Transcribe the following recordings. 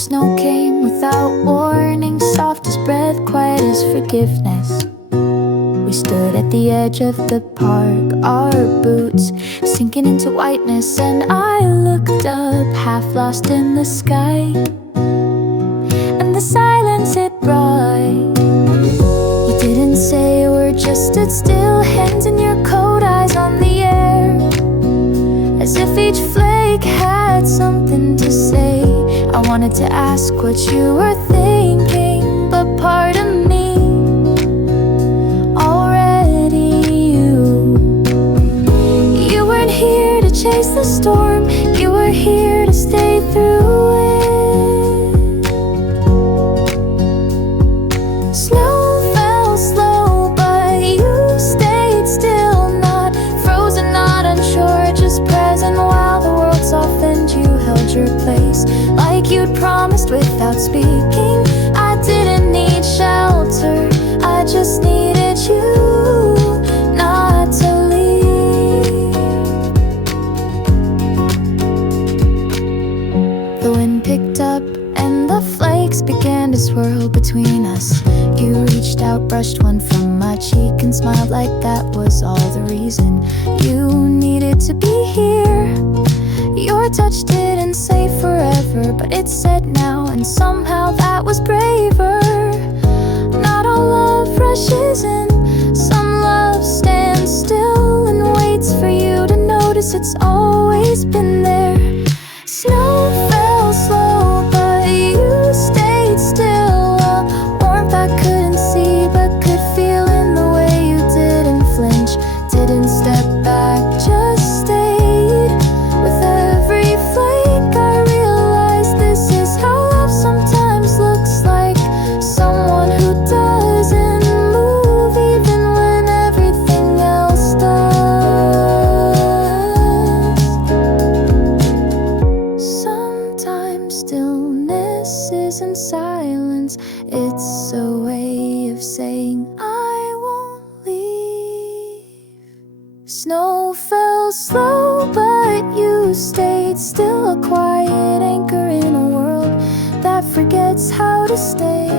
snow came without warning, soft as breath, quiet as forgiveness. We stood at the edge of the park, our boots sinking into whiteness, and I looked up, half lost in the sky, and the silence it brought. You didn't say a word, just stood still, hands in your coat, eyes on the air, as if each flake had something to say. I wanted to ask what you were thinking, but part of me already knew. You weren't here to chase the storm, you were here to stay through it. Snow fell slow, but you stayed still, not frozen, not unsure, just present while the world softened. You held your place like you'd promised without speaking. I didn't need shelter, I just needed you not to leave. The wind picked up and the flakes began to swirl between us. You reached out, brushed one from my cheek, and smiled like that was all the reason you needed to be here. Your touch didn't say forever, but it said now, and somehow that was braver. Not all love rushes in, some love stands still and waits for you to notice it's always been there. Snow fell slow, but you stayed still. A warmth I couldn't see, but could feel in the way you didn't flinch, didn't step back, just stayed. With every flake I realized this is how love sometimes looks like. Someone who doesn't move even when everything else does. Sometimes stillness isn't silence, it's a way of saying I won't leave. Snow fell slow, but you stayed still, a quiet anchor in a world that forgets how to stay.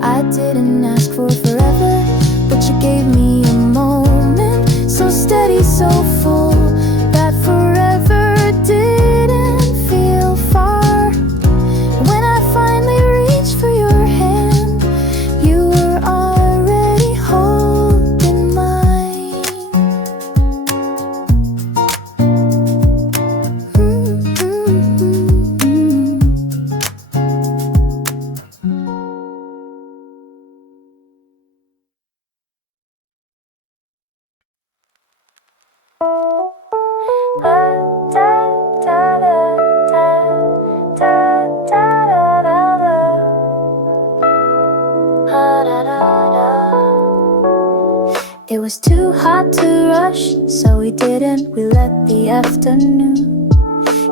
I didn't ask for forever, but you gave me a moment, so steady, so full, that forever didn't feel far. When I finally reached for your hand, you were already holding mine. It was too hot to rush, so we didn't. We let the afternoon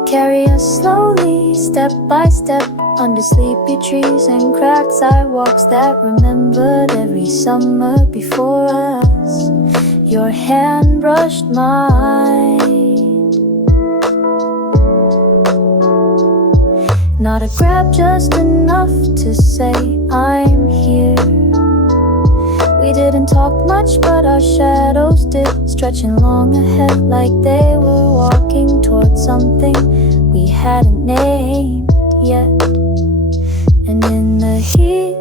carry us slowly, step by step, under sleepy trees and cracked sidewalks that remembered every summer before us. Your hand brushed mine, not a grab, just enough to say I'm here. We didn't talk much, but our shadows did, stretching long ahead like they were walking towards something we hadn't named yet. And in the heat,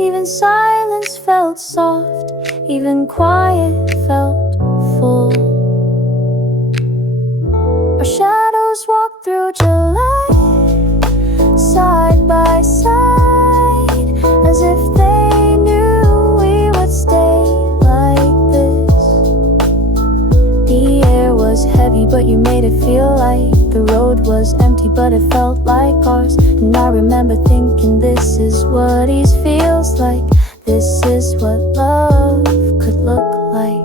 even silence felt soft, even quiet felt full. Our shadows walked through July, side by side, as if they knew we would stay like this. The air was heavy, but you made it feel light. The road was empty, but it felt like ours. And I remember thinking, this is what ease feels like. This is what love could look like.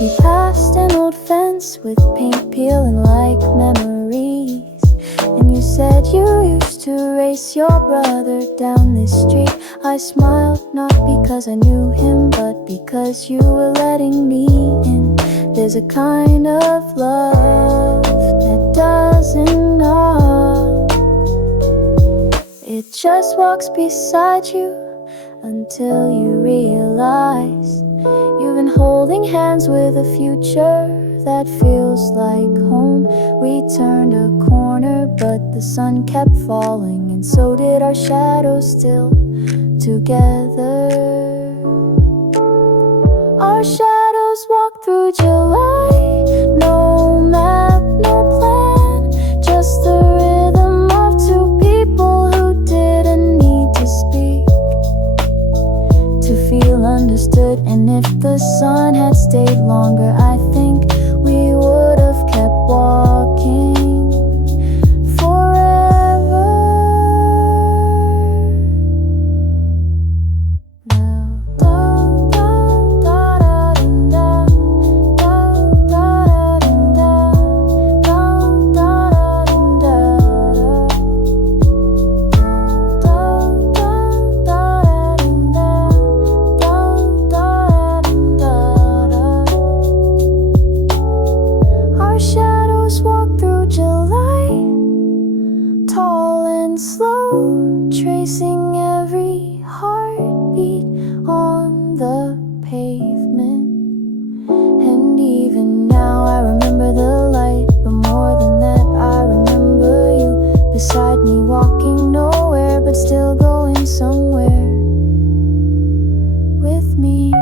We passed an old fence with paint peeling like memories, and you said you used to race your brother down this street. I smiled, not because I knew him, but because you were letting me in. There's a kind of love that doesn't knock, just walks beside you until you realize you've been holding hands with a future that feels like home. We turned a corner, but the sun kept falling, and so did our shadows still together. Our shadows walk through July, no map, no plan, just the rhythm of two people who didn't need to speak to feel understood. And if the sun had stayed longer, I think we would have kept walking forever. Slow, tracing every heartbeat on the pavement. And even now I remember the light, but more than that I remember you beside me, walking nowhere but still going somewhere with me.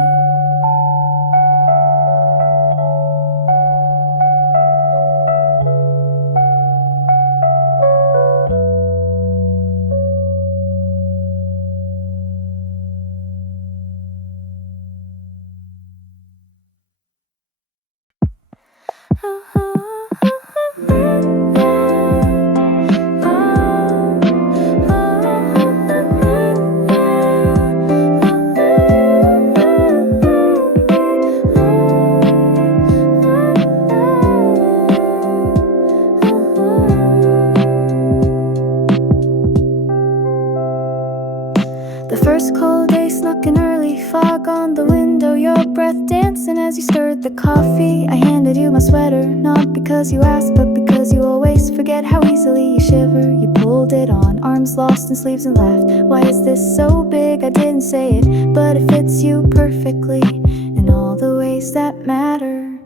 The first cold day snuck an early fog on the window, your breath dancing as you stirred the coffee. I handed you my sweater, not because you asked, but because you always forget how easily you shiver. You pulled it on, arms lost in sleeves, and laughed. Why is this so big? I didn't say it, but it fits you perfectly in all the ways that matter.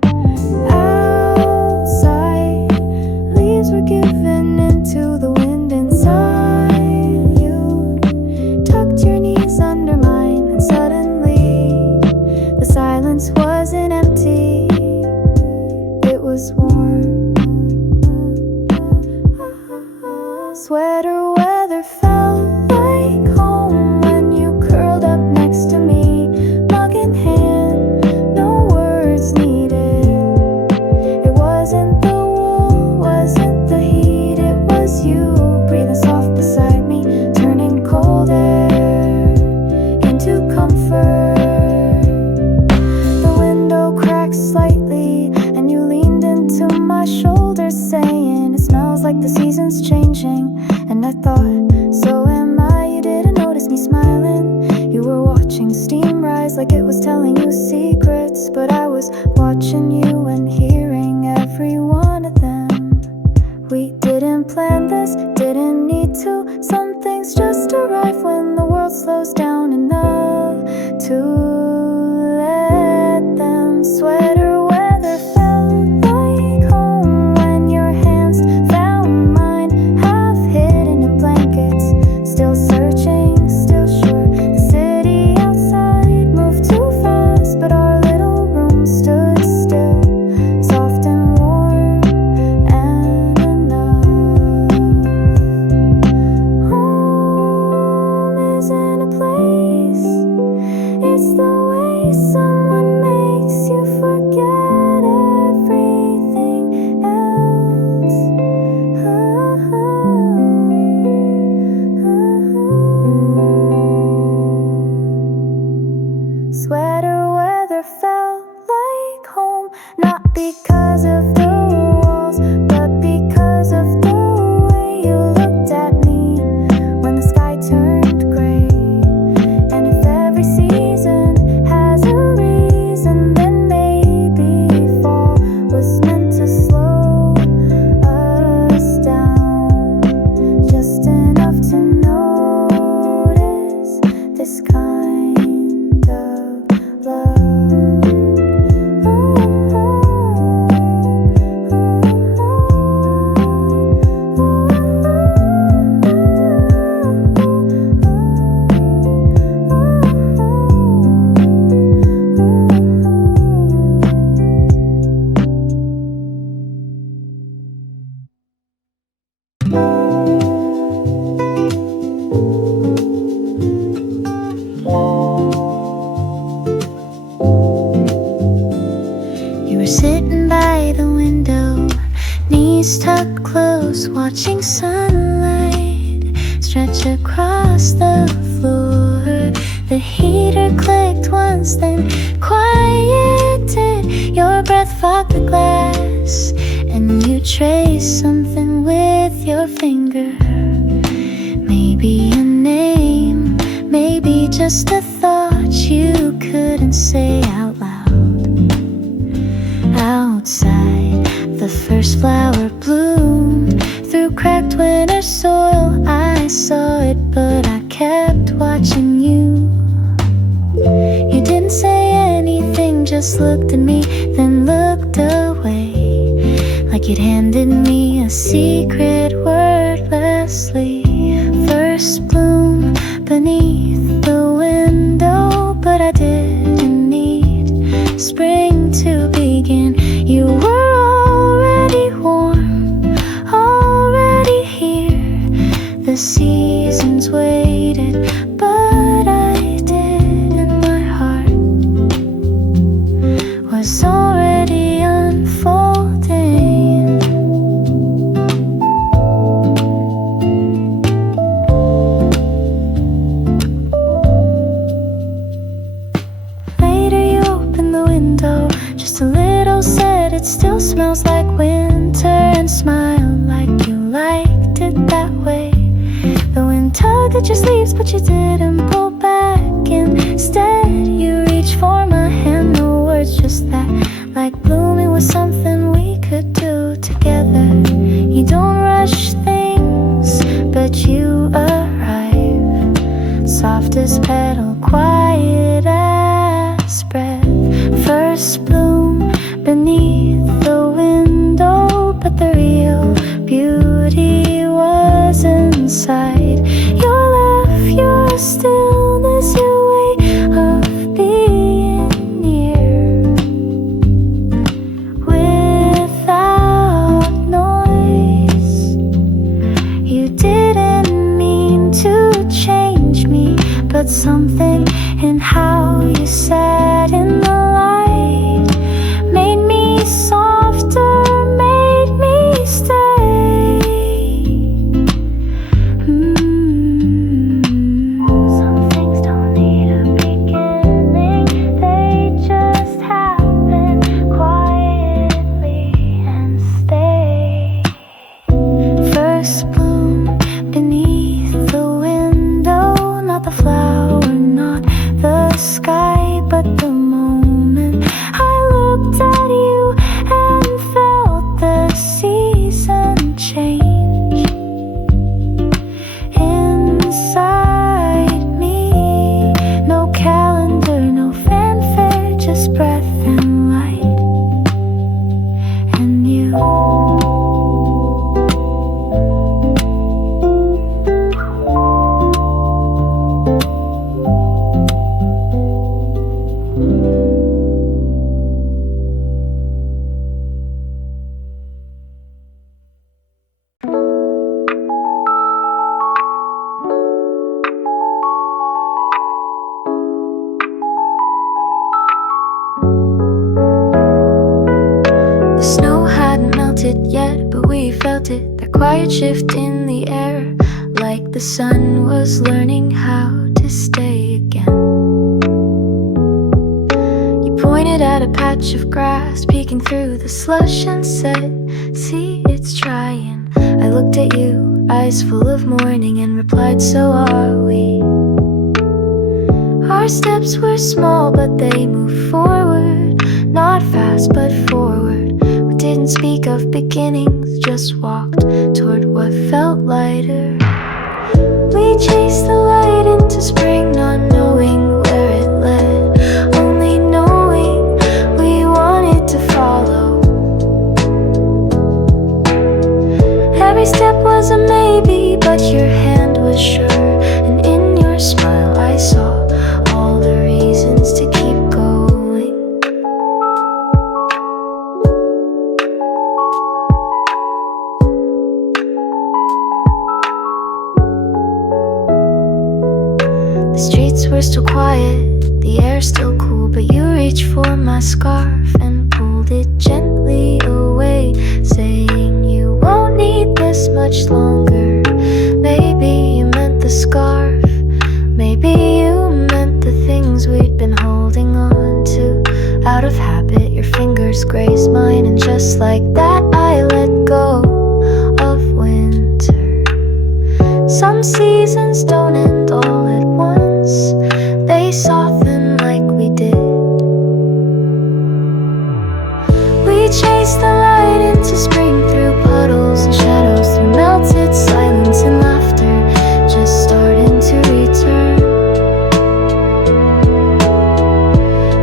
Outside, leaves were given into the wind inside. Your knees under mine, and suddenly the silence wasn't empty, it was warm. Sweater weather felt like home when you curled up next to me, mug in hand, no words needed. It wasn't the wool, wasn't the heat, it was you breathing soft beside me, turning cold air to comfort. The window cracked slightly, and you leaned into my shoulder, saying, it smells like the season's changing. And I thought, so am I. You didn't notice me smiling. You were watching steam rise like it was telling you secrets, but I was watching you and hearing every one of them. We didn't plan this, didn't need to. Some things just arrive when the world slows down enough to let them. Sweater weather felt like home when your hands found mine, half hidden in blankets, still searching, still sure. The city outside moved too fast, but our little room stood still, soft and warm and enough. Home isn't a place, it's the way someone makes you forget everything else. Sweater weather felt like home, not because of the walls, but because of the way you looked at me when the sky turned gray. And if every season has a reason, then maybe fall was meant to slow us down just enough to know this kind of love. Sitting by the window, knees tucked close, watching sunlight stretch across the floor. The heater clicked once, then quieted. Your breath fought the glass, and you traced something with your finger. Maybe a name, maybe just a thought you couldn't say out loud. Outside, the first flower bloomed through cracked winter soil. I saw it, but I kept watching you. You didn't say anything, just looked at me, then looked away, like you'd handed me a secret wordlessly. First bloom beneath the window, but I didn't need spring to begin. You were already warm, already here. The seasons waited, but I did, and my heart was already unfolding. Later you opened the window just a little, said it still smells like winter, and smiled like you liked it that way. The wind tugged at your sleeves, but you didn't pull back. Instead, you reached for my hand, no words, just that. Like blooming was something we could do together. You don't rush things, but you arrive. Soft as petal, quiet as breath. First bloom beneath the window, but the real beauty was inside. Your laugh, your stillness, your way of being near, without noise. You didn't mean to change me, but something in how you sat in the light made me softer, made me stay. Some things don't need a beginning, they just happen quietly and stay. First bloom beneath the window, not the flower, not the sky, but the moment I looked at you and felt the season change inside me. No calendar, no fanfare, just breath and light, and you. The snow hadn't melted yet, but we felt it, that quiet shift in the air, like the sun was learning how to stay again. You pointed at a patch of grass peeking through the slush and said, "See, it's trying." I looked at you, eyes full of mourning, and replied, "So are we." Our steps were small, but they moved forward, not fast, but forward. We didn't speak of beginnings, just walked toward what felt lighter. We chased the light into spring, not knowing where it led, only knowing we wanted to follow. Every step was a maybe, but your hand was sure, and in your smile I saw all the reasons to keep going. The streets were still quiet, the air still cool, but you reached for my scarf and pulled it gently away, saying you won't need this much longer. Maybe you meant the scarf, maybe you meant the things we'd been holding on to. Out of habit, your fingers grazed mine, and just like that I let go of winter. Some seasons don't end all at once, they soften like we did. We chased the light into spring, through puddles and shadows, through melted silence and laughter, just starting to return.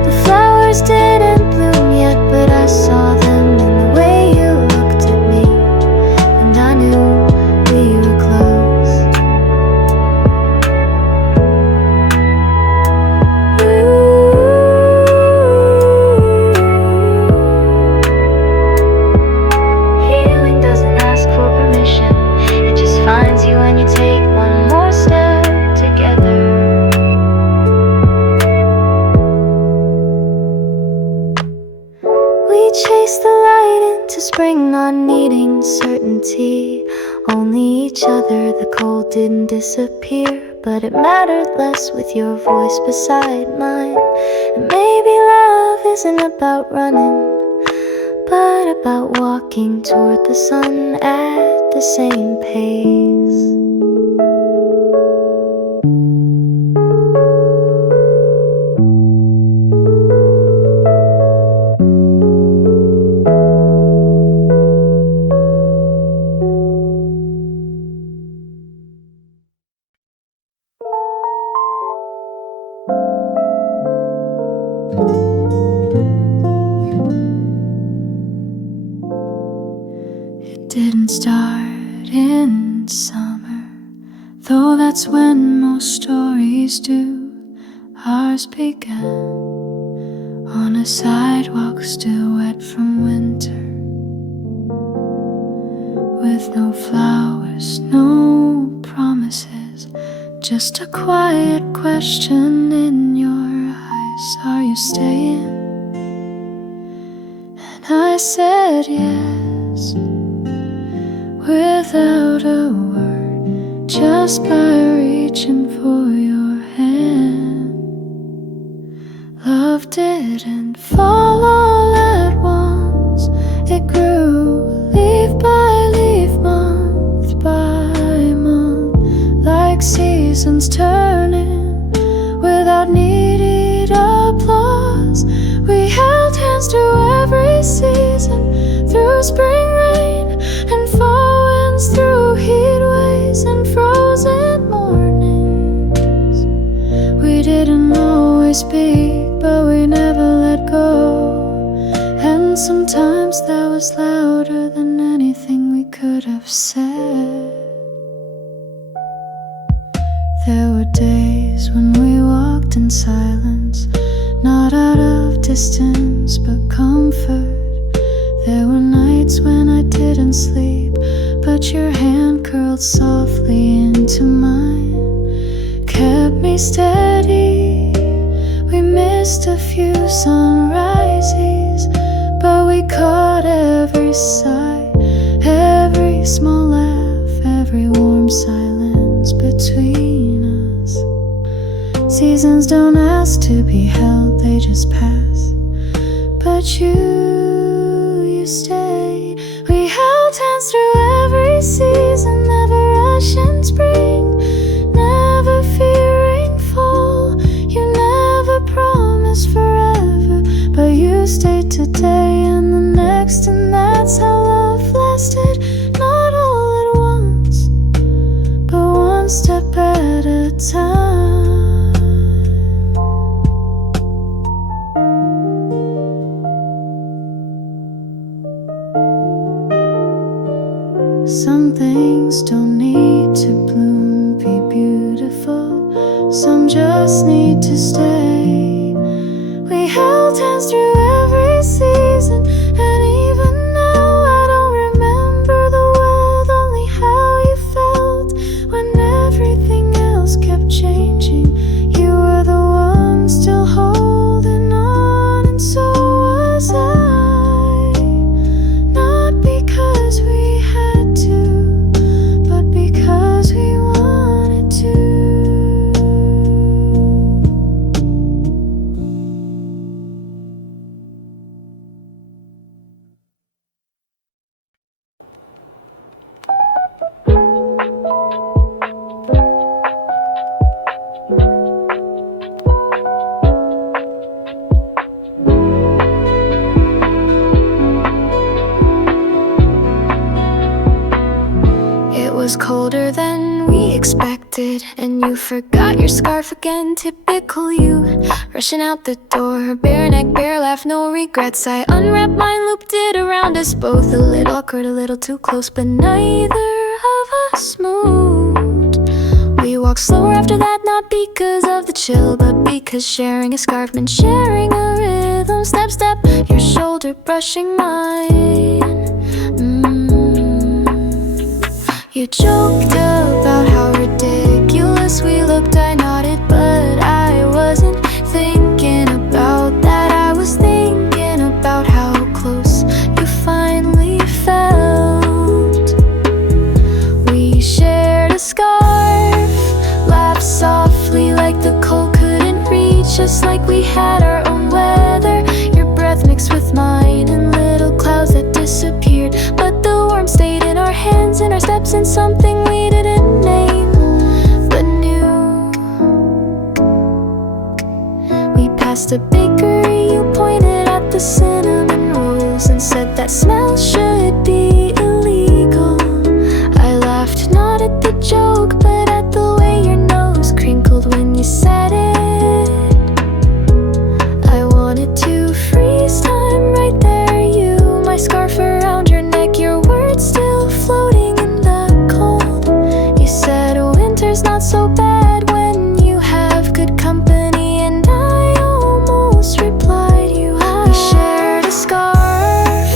The flowers didn't bloom yet, but I saw them in the way you looked at me, and I knew we were close. Healing doesn't ask for permission, it just finds you when you take one more step together. We chased the light into spring, not needing certainty, only each other. The cold didn't disappear, but it mattered less with your voice beside mine. And maybe love isn't about running, but about walking toward the sun at the same pace. It didn't start in summer, though that's when most stories do. Ours began on a sidewalk still wet from winter, with no flowers, no promises, just a quiet question in your eyes. Are you staying? And I said yes, without a word, just by reaching for your hand. Love didn't fall all at once, it grew leaf by leaf, month by month, like seasons turning without needed applause. We held hands through every season, through spring rain and fall winds, through heat waves and frozen mornings. We didn't always speak, but we never let go, and sometimes that was louder than anything we could have said. There were days when we walked in silence, not out of distance but comfort. There were nights when I didn't sleep, but your hand curled softly into mine, kept me steady. We missed a few sunrises, but we caught every sigh, every small laugh, every warm silence between us. Seasons don't ask to be held, they just pass, but you stayed. We held hands through every season, never rushing spring, never fearing fall. You never promised forever, but you stayed today and the next, and that's how love lasted. Not all at once, but one step back time. Some things don't need to bloom, be beautiful. Some just need to stay. We held hands through every season, and even now I don't remember the world, only how you felt when everything else kept changing. You were the one still holding on, and so was I. Not because we had to, but because we wanted to. It was colder than we expected, and you forgot your scarf again. Typical you, rushing out the door, bare neck, bare laugh, no regrets. I unwrapped mine, looped it around us both, a little awkward, a little too close, but neither of us moved. We walked slower after that, not because of the chill, but because sharing a scarf meant sharing a rhythm. Step, step, your shoulder brushing mine. You joked about how ridiculous we looked, I nodded, but I wasn't thinking about that. I was thinking about how close you finally felt. We shared a scarf, laughed softly like the cold couldn't reach us, like we had our own weather. Your breath mixed with mine in little clouds that disappeared, but the warmth stayed in our hands, in our steps, and something we didn't name but knew. We passed a bakery, you pointed at the cinnamon rolls and said that smell should be illegal. I laughed, not at the joke, but at the way your nose crinkled when you said it. I wanted to freeze time right there, you, my scarf around your neck, your words still floating in the cold. You said winter's not so bad when you have good company, and I almost replied you had. We shared a scarf,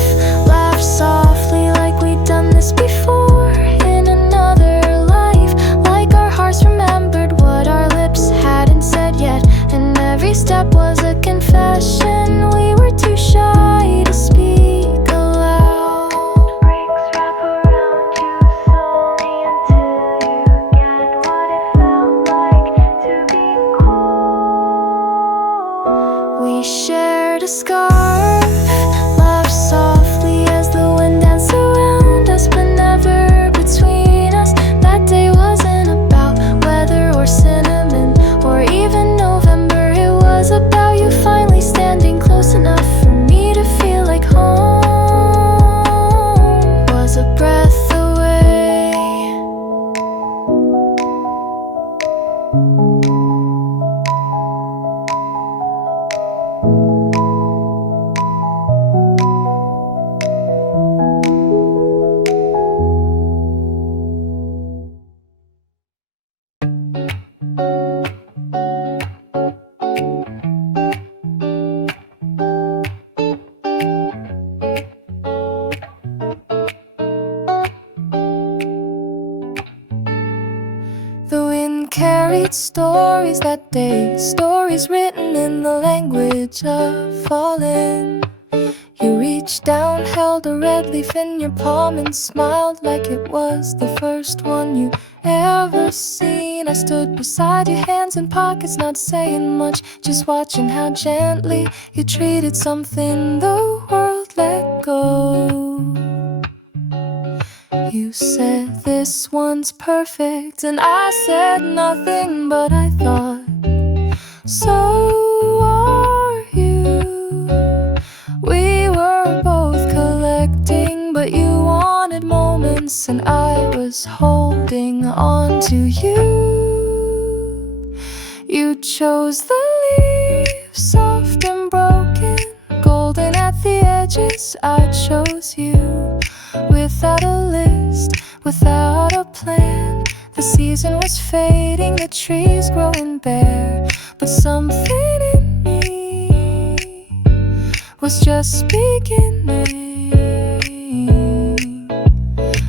laughed softly like we'd done this before in another life, like our hearts remembered what our lips hadn't said yet, and every step was a confession. We were too shy to speak aloud. Breaks wrap around you slowly until you get what it felt like to be cold. We shared a scarf, laughed softly as the wind danced around us, but never between us. That day wasn't about weather or cinnamon or even November. It was about you finally standing close enough for me to feel like home was a breath away. The wind carried stories that day, stories written in the language of falling. You reached down, held a red leaf in your palm, and smiled like it was the first one you ever seen. I stood beside you, hands in pockets, not saying much, just watching how gently you treated something the world let go. You said this one's perfect, and I said nothing, but I thought, so are you. We were both collecting, but you wanted moments, and I was holding on to you. chose the leaves, soft and broken, golden at the edges. I chose you, without a list, without a plan. The season was fading, the trees growing bare, but something in me was just beginning.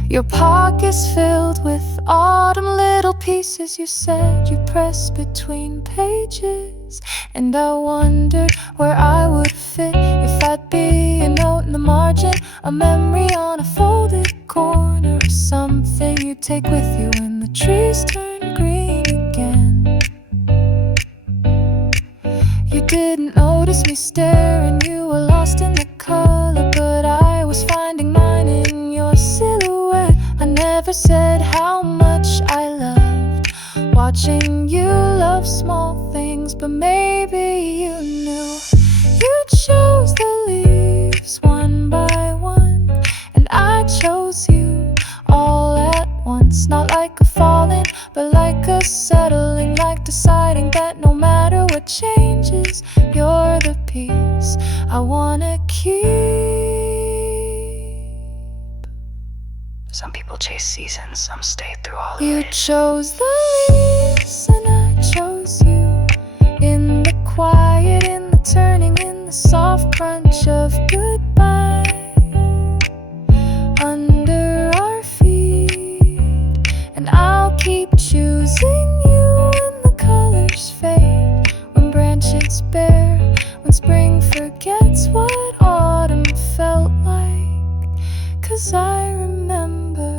Your pockets filled with autumn little pieces. You said you pressed between pages, and I wondered where I would fit, if I'd be a note in the margin, a memory on a folded corner, or something you take with you when the trees turn green again. You didn't notice me staring, you were lost in the color, but I was finding mine in your silhouette. I never said how much I loved watching you love small things, but maybe you knew. You chose the leaves one by one, and I chose you all at once. Not like a falling, but like a settling, like deciding that no matter what changes, you're the piece I wanna keep. Some people chase seasons, some stay through all of You it. chose the leaves and I chose you, in the quiet, in the turning, in the soft crunch of goodbye under our feet. And I'll keep choosing you when the colors fade, when branches bare, when spring forgets what autumn felt like. 'Cause I remember,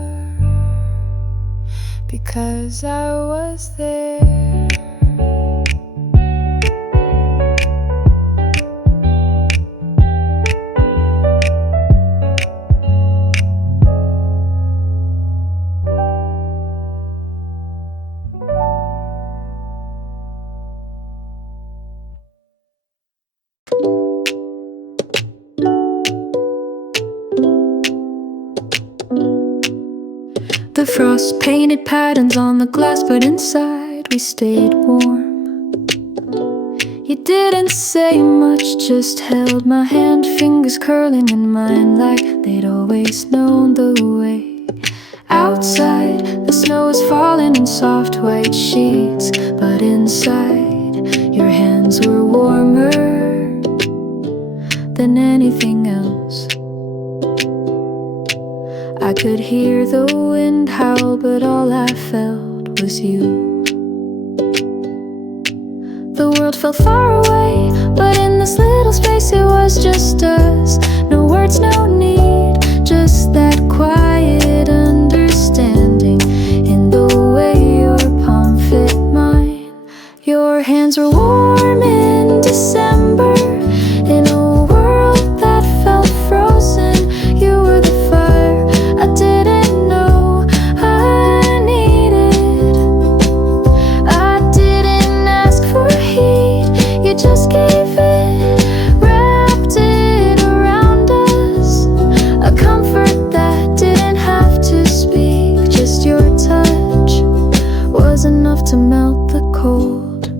because I was there. The frost painted patterns on the glass, but inside we stayed warm. You didn't say much, just held my hand, fingers curling in mine like they'd always known the way. Outside, the snow was falling in soft white sheets, but inside, your hands were warmer than anything else. I could hear the wind howl, but all I felt was you. The world felt far away, but in this little space it was just us. No words, no need, just that quiet understanding in the way your palm fit mine. Your hands were warm in December, in a world that felt frozen. You were the fire I didn't know I needed. I didn't ask for heat, you just gave it, wrapped it around us. A comfort that didn't have to speak, just your touch was enough to melt the cold.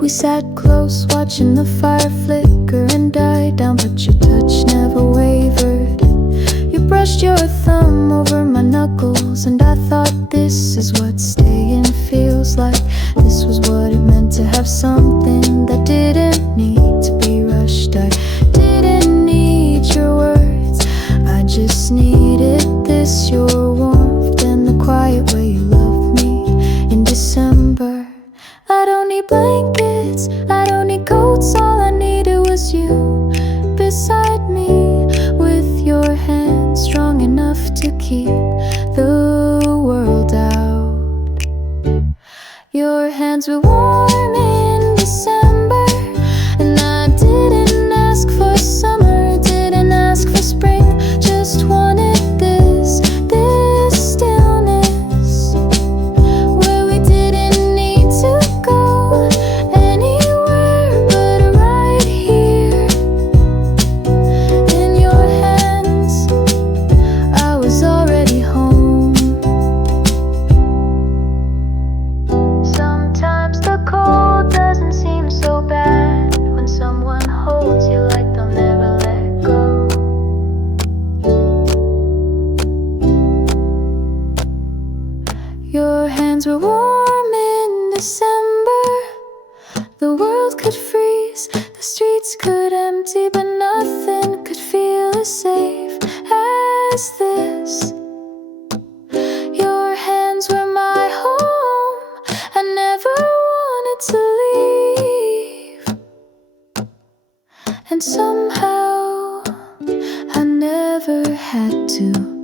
We sat close, watching the fire flicker and die down, but your touch never wavered. You brushed your thumb over my knuckles, and I thought, this is what staying feels like. This was what it meant to have something that didn't need to be rushed. I didn't need your words, I just needed this, your warmth and the quiet way you loved me in December. I don't need blankets, I don't need coats, all I needed was you beside me, with your hand strong enough to keep the world out. Your hands were warm in December, and I didn't ask for summer, didn't ask for spring, just wanted this stillness, where we didn't need to go anywhere but right here. In your hands, I was already somehow I never had to.